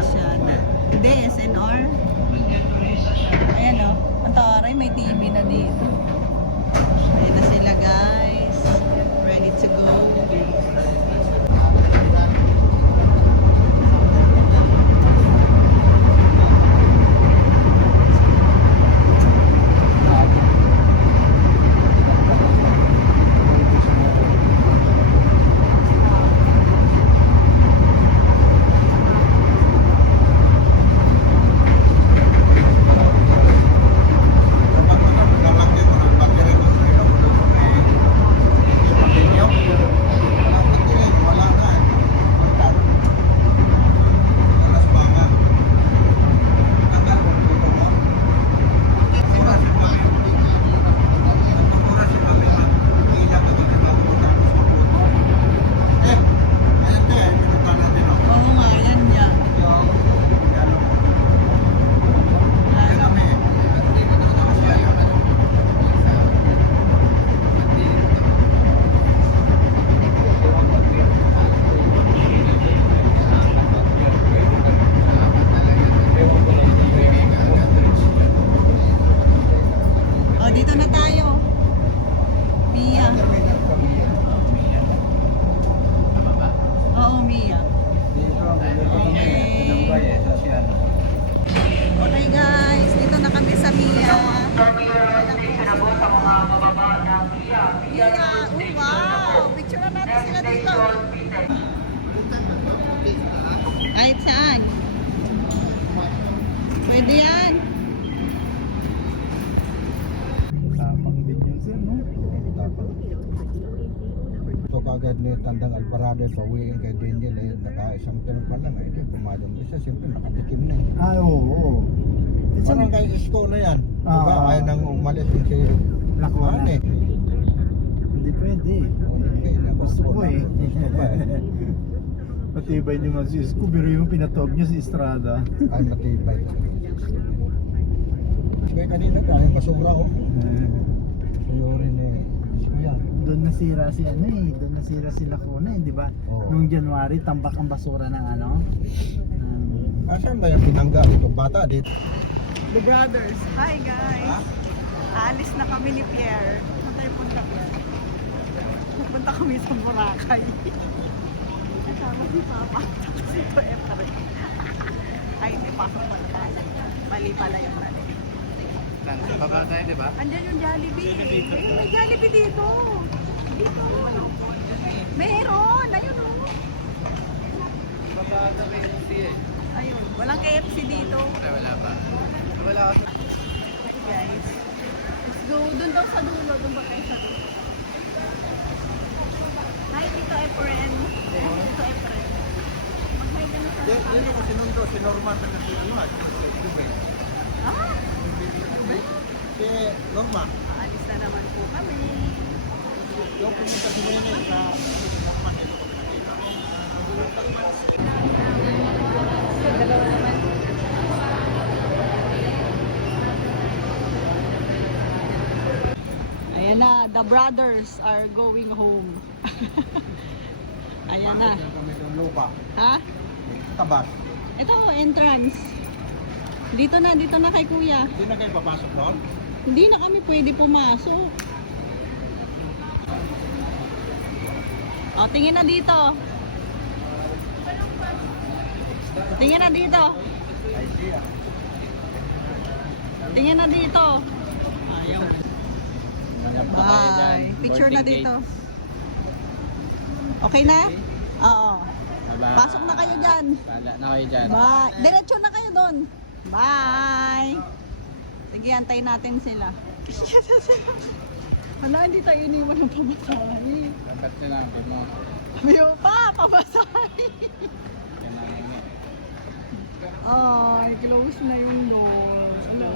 Asian. Hindi, SNR. Ayan o. Ang taray, may TV na dito. Ayan na sila guys. Ready to go. Dito na tayo. Mia. Oo, Mia. Okay guys, dito na kami sa Mia. Mia, wow! Picture na natin sila dito. Kahit saan. Pwede yan. So kagad ni Tandang Alvarado pauwiin kay Daniel ay naka-isang taon pa lang ay pumadong isa siyempre nakatikim na. Ah, oo. Parang kay Isko na yan. Diba? Ayaw nang umalis yung si Lakuan eh. Hindi pwede. Okay, Gusto ko eh. Gusto ko eh. Matibay niyo nga si Isko, pero yung pinatawag niyo si Estrada. Ay matibay. Kaya kanina kaya basura ko. Sa'yo rin eh. Yan. Doon nasira si ano eh, doon nasira si Lacuna eh, di ba? Oo. Noong January, tambak ang basura ng ano? Asan ba yung pinangga itong bata dito? The brothers. Hi guys. Aalis na kami ni Pierre. Saan tayo punta, Pierre? Punta kami sa Boracay. Kasama si Papa. Kasi ito Efre. Ay, hindi pasok pala tayo. Mali pala yung mali. Baba tayo, di ba? Andyan yung Jollibee. Ayun, may Jollibee dito. Dito. Meron. Ayun o. Baba tayo KFC eh. Ayun. Walang KFC dito. Ay, wala pa. Wala kasi. Hi guys. Let's go. Doon daw sa dulo. Doon ba kayo sa dulo? Hi, Tito Efren. Tito Efren. Mag-hi ka na sa Yan yung sinundo, si Norma na si ano, Ah! si Norma. Aalis na naman po kami. Yung pumunta si Nene sa Norma nito ko pinakita. Dalawa naman. Ayan na, the brothers are going home. Ayan na. Kami ng lupa. Ha? Tabas. Ito, entrance. Dito na kay kuya. Hindi na kayo papasok doon? Hindi na kami pwede pumasok. O, tingin na dito. Tingin na dito. Tingin na dito. Ayaw. Bye. Picture na dito. Okay na? Oo. Pasok na kayo dyan. Pala na kayo dyan. Bye. Diretso na kayo doon. Bye. Sige, antayin natin sila. Wala, hindi tayo iniwan ng pamasahe. Dapat na lang. Hindi mo. Sabi mo pa, pamasahe. Yan na lang eh. Ay, close na yung door. Ano?